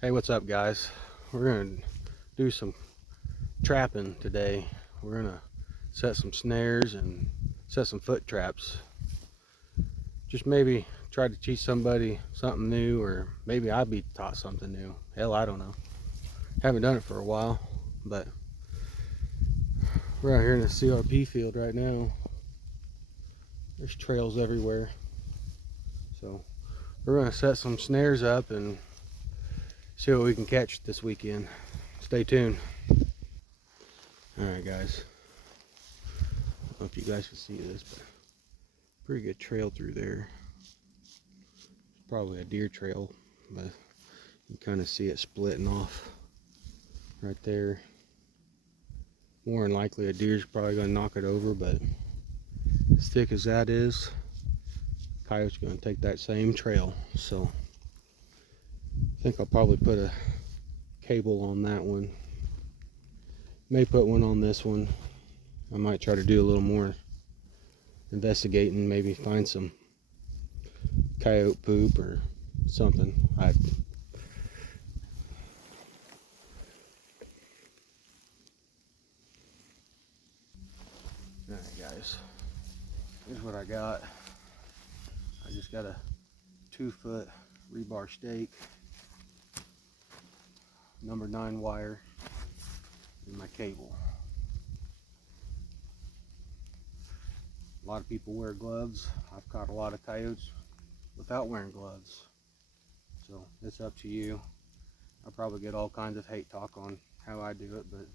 Hey, what's up, guys? We're gonna do some trapping today. We're gonna set some snares and set some foot traps. Just maybe try to teach somebody something new, or maybe I'll be taught something new. Hell, I don't know. Haven't done it for a while, but we're out here in the CRP field right now. There's trails everywhere. So we're gonna set some snares up and see what we can catch this weekend. Stay tuned. Alright, guys. I don't know if you guys can see this, but pretty good trail through there. Probably a deer trail, but you kind of see it splitting off right there. More than likely a deer's probably going to knock it over, but as thick as that is, Coyote's going to take that same trail. So I think I'll probably put a cable on that one. May put one on this one. I might try to do a little more investigating, maybe find some coyote poop or something. Alright, guys, here's what I got. I just got a 2-foot rebar stake, number 9 wire, and my cable. A lot of people wear gloves. I've caught a lot of coyotes without wearing gloves, so it's up to you. I'll probably get all kinds of hate talk on how I do it, but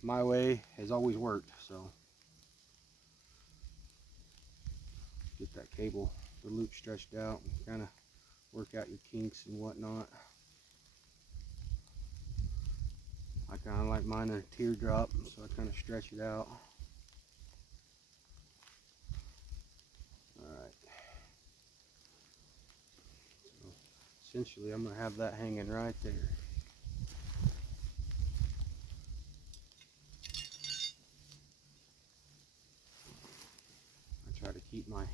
my way has always worked. So get that cable, the loop stretched out, and kind of work out your kinks and whatnot. I kind of like mine in a teardrop, so I kind of stretch it out. Alright, so essentially I'm going to have that hanging right there. I try to keep my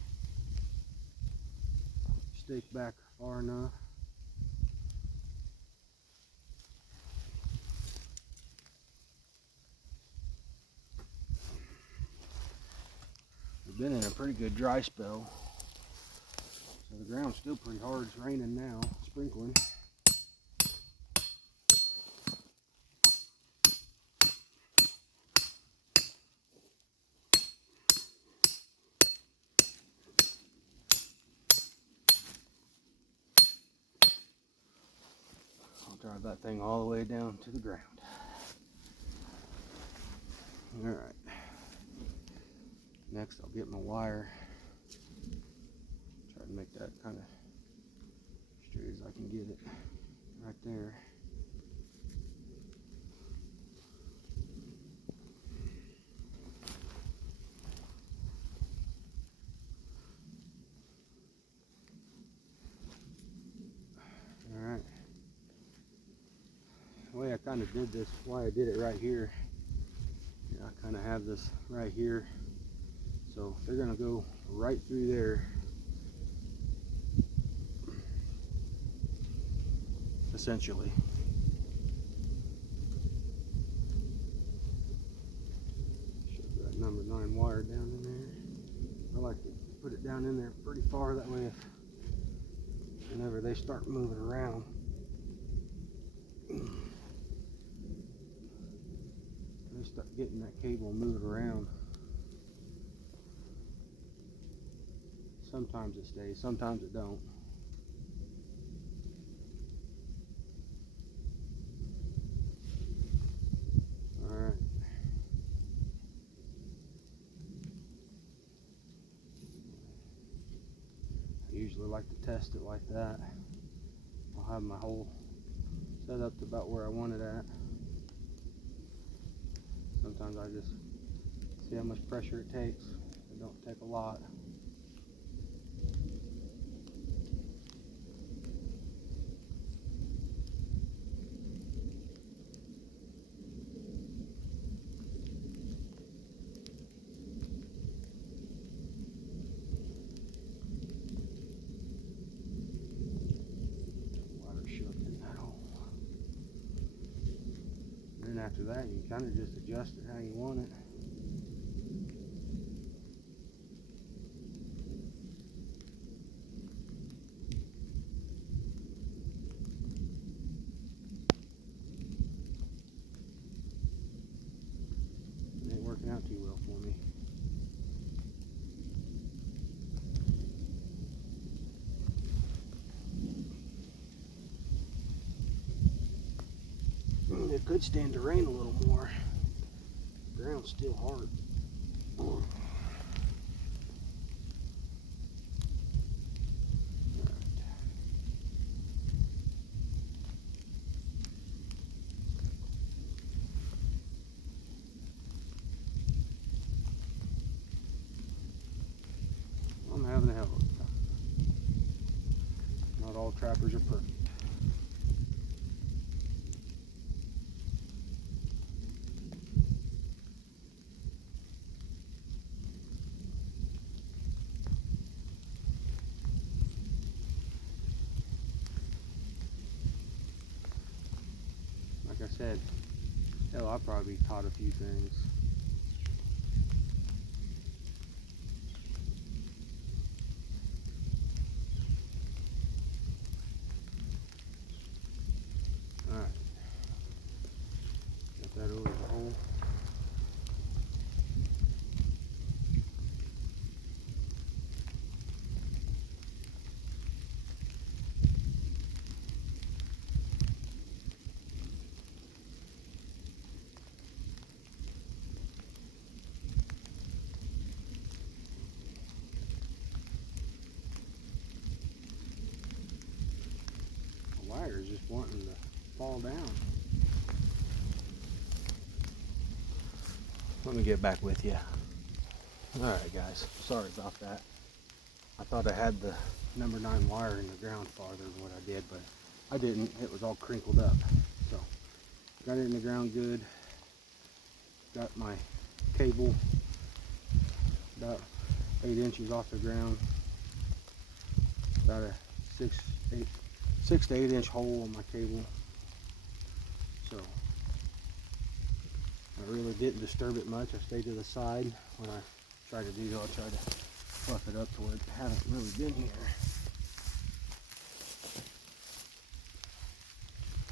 stake back far enough. We've been in a pretty good dry spell, so the ground's still pretty hard. It's raining now, sprinkling. I'll drive that thing all the way down to the ground. Alright, next I'll get my wire, try to make that kind of straight as I can get it right there. Alright, the way I kind of did this, why I did it right here, I kind of have this right here, so they're going to go right through there, essentially. Shove that number 9 wire down in there. I like to put it down in there pretty far, that way if whenever they start moving around, they start getting that cable moving around. Sometimes it stays, sometimes it don't. Alright. I usually like to test it like that. I'll have my hole set up to about where I want it at. Sometimes I just see how much pressure it takes. It don't take a lot. after that, you can kind of just adjust it how you want it. It ain't working out too well for me. It could stand to rain a little more. The ground's still hard. I'm having a hell of a time. Not all trappers are perfect. Like I said, hell, I've probably taught a few things. Alright. Got that over the hole. The wire is just wanting to fall down. Let me get back with you. Alright guys, sorry about that. I thought I had the number 9 wire in the ground farther than what I did, but I didn't. It was all crinkled up. So, got it in the ground good. Got my cable about 8 inches off the ground. About a 6 to 8 inch hole on my cable. So, I really didn't disturb it much. I stayed to the side. When I try to do, I'll try to fluff it up to where it hasn't really been here.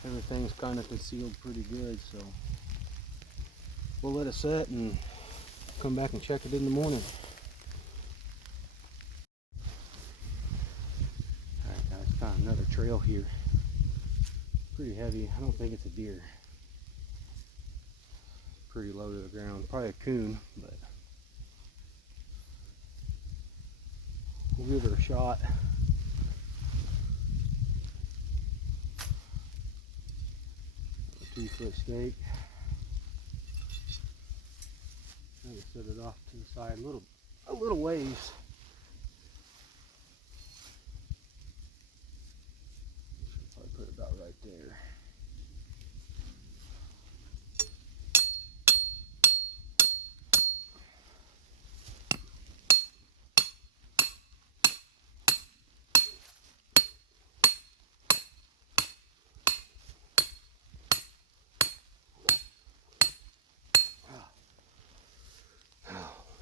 Everything's kind of concealed pretty good, so we'll let it set and come back and check it in the morning. Alright guys, found another trail here. Pretty heavy. I don't think it's a deer. Pretty low to the ground. Probably a coon, but we'll give her a shot. A 2-foot stake. I'm gonna set it off to the side a little ways. Should probably put it about right there.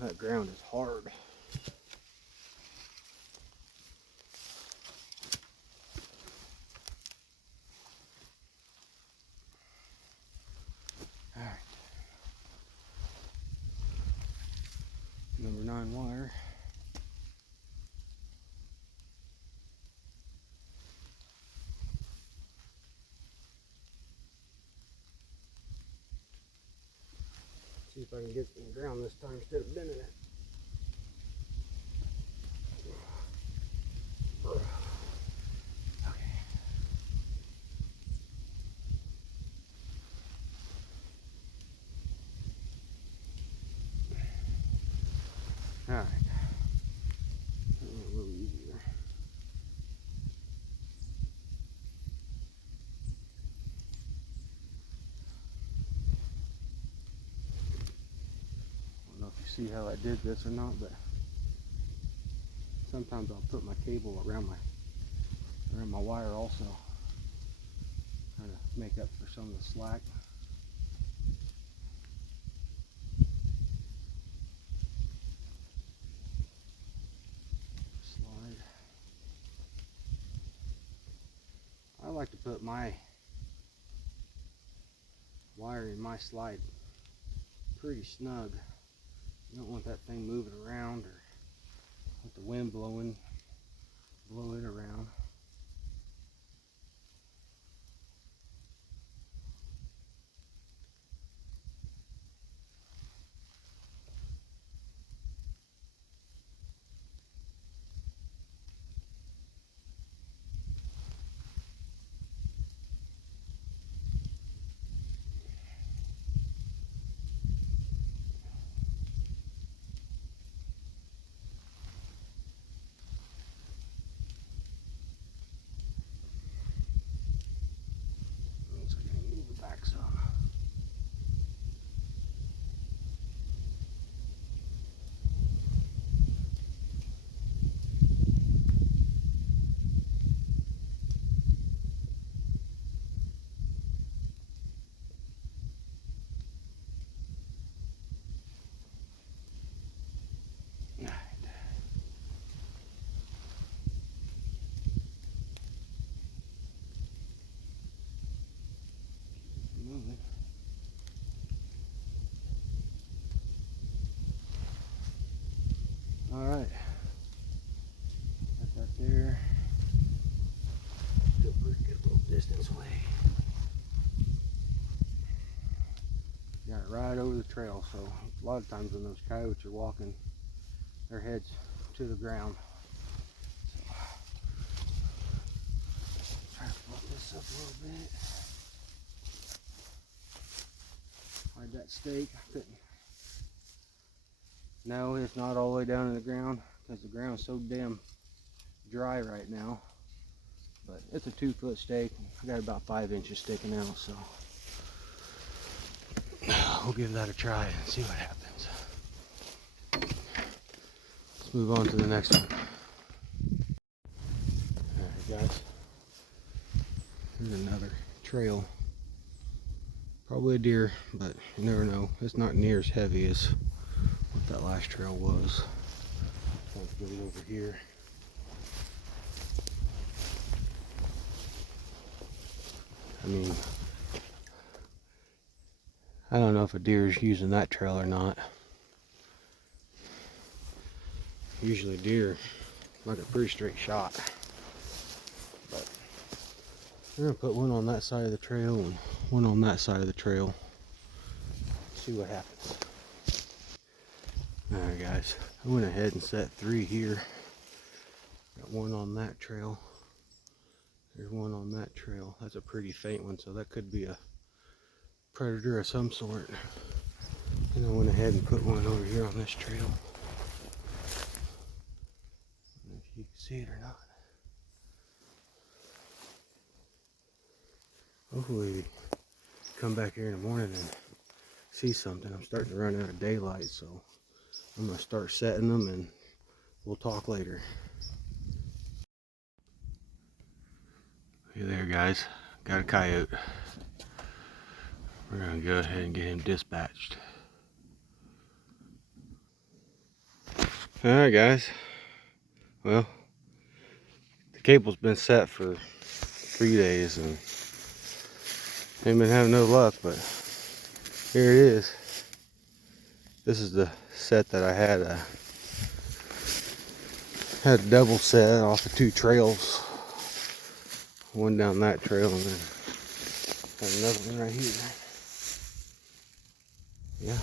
That ground is hard. Alright. Number 9 wire. See if I can get it in the ground this time instead of bending it. Okay. Alright. That went a little easier. I don't know if you see how I did this or not, but sometimes I'll put my cable around my wire also, kind of make up for some of the slack. like to put my wire in my slide pretty snug. You don't want that thing moving around or with the wind blowing, blow it around. Let's move it back some. Moving. All right, got that there. Still pretty good little distance away. Got it right over the trail, so a lot of times when those coyotes are walking, their heads to the ground. So, try to float this up a little bit. Hide that stake. I couldn't. No, it's not all the way down in the ground because the ground's so damn dry right now. But it's a 2-foot stake. I got about 5 inches sticking out, so we'll give that a try and see what happens. Let's move on to the next one. Alright guys, here's another trail. Probably a deer, but you never know. It's not near as heavy as what that last trail was. Sounds good over here. I mean, I don't know if a deer is using that trail or not. Usually deer like a pretty straight shot. But we're gonna put one on that side of the trail and one on that side of the trail. See what happens. Alright guys, I went ahead and set 3 here. Got one on that trail. There's one on that trail. That's a pretty faint one, so that could be a predator of some sort. And I went ahead and put one over here on this trail. I don't know if you can see it or not. Hopefully come back here in the morning and see something. I'm starting to run out of daylight, so I'm gonna start setting them and we'll talk later. Hey there guys, got a coyote. We're gonna go ahead and get him dispatched. Alright guys, well, the cable's been set for 3 days and ain't been having no luck, but here it is. This is the set that I had a double set off of 2 trails. One down that trail and then got another one right here. Yeah.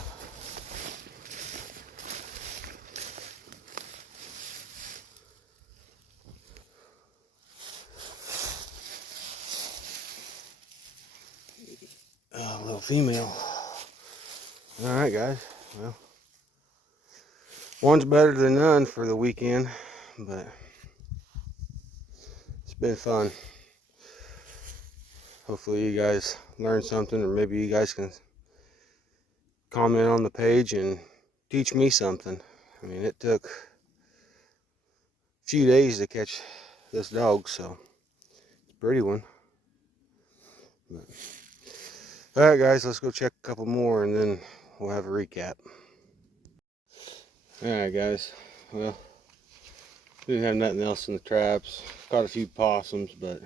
A little female. Alright guys, well, one's better than none for the weekend, but it's been fun. Hopefully you guys learned something, or maybe you guys can comment on the page and teach me something. I mean, it took a few days to catch this dog, so it's a pretty one. Alright guys, let's go check a couple more and then we'll have a recap. Alright guys, well, didn't have nothing else in the traps. Caught a few possums, but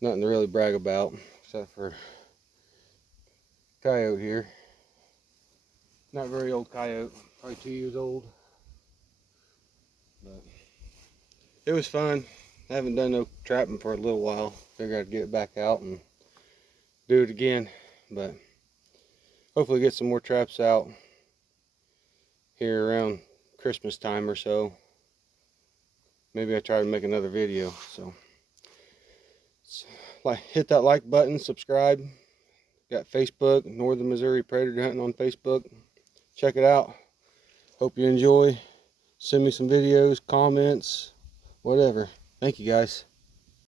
Nothing to really brag about, except for coyote here. Not very old coyote, probably 2 years old. But it was fun. I haven't done no trapping for a little while. Figured I'd get it back out and do it again. But hopefully get some more traps out here around Christmas time or so. Maybe I try to make another video. So like, hit that like button, subscribe. Got Facebook, Northern Missouri Predator Hunting on Facebook. Check it out. Hope you enjoy. Send me some videos, comments, whatever. Thank you guys.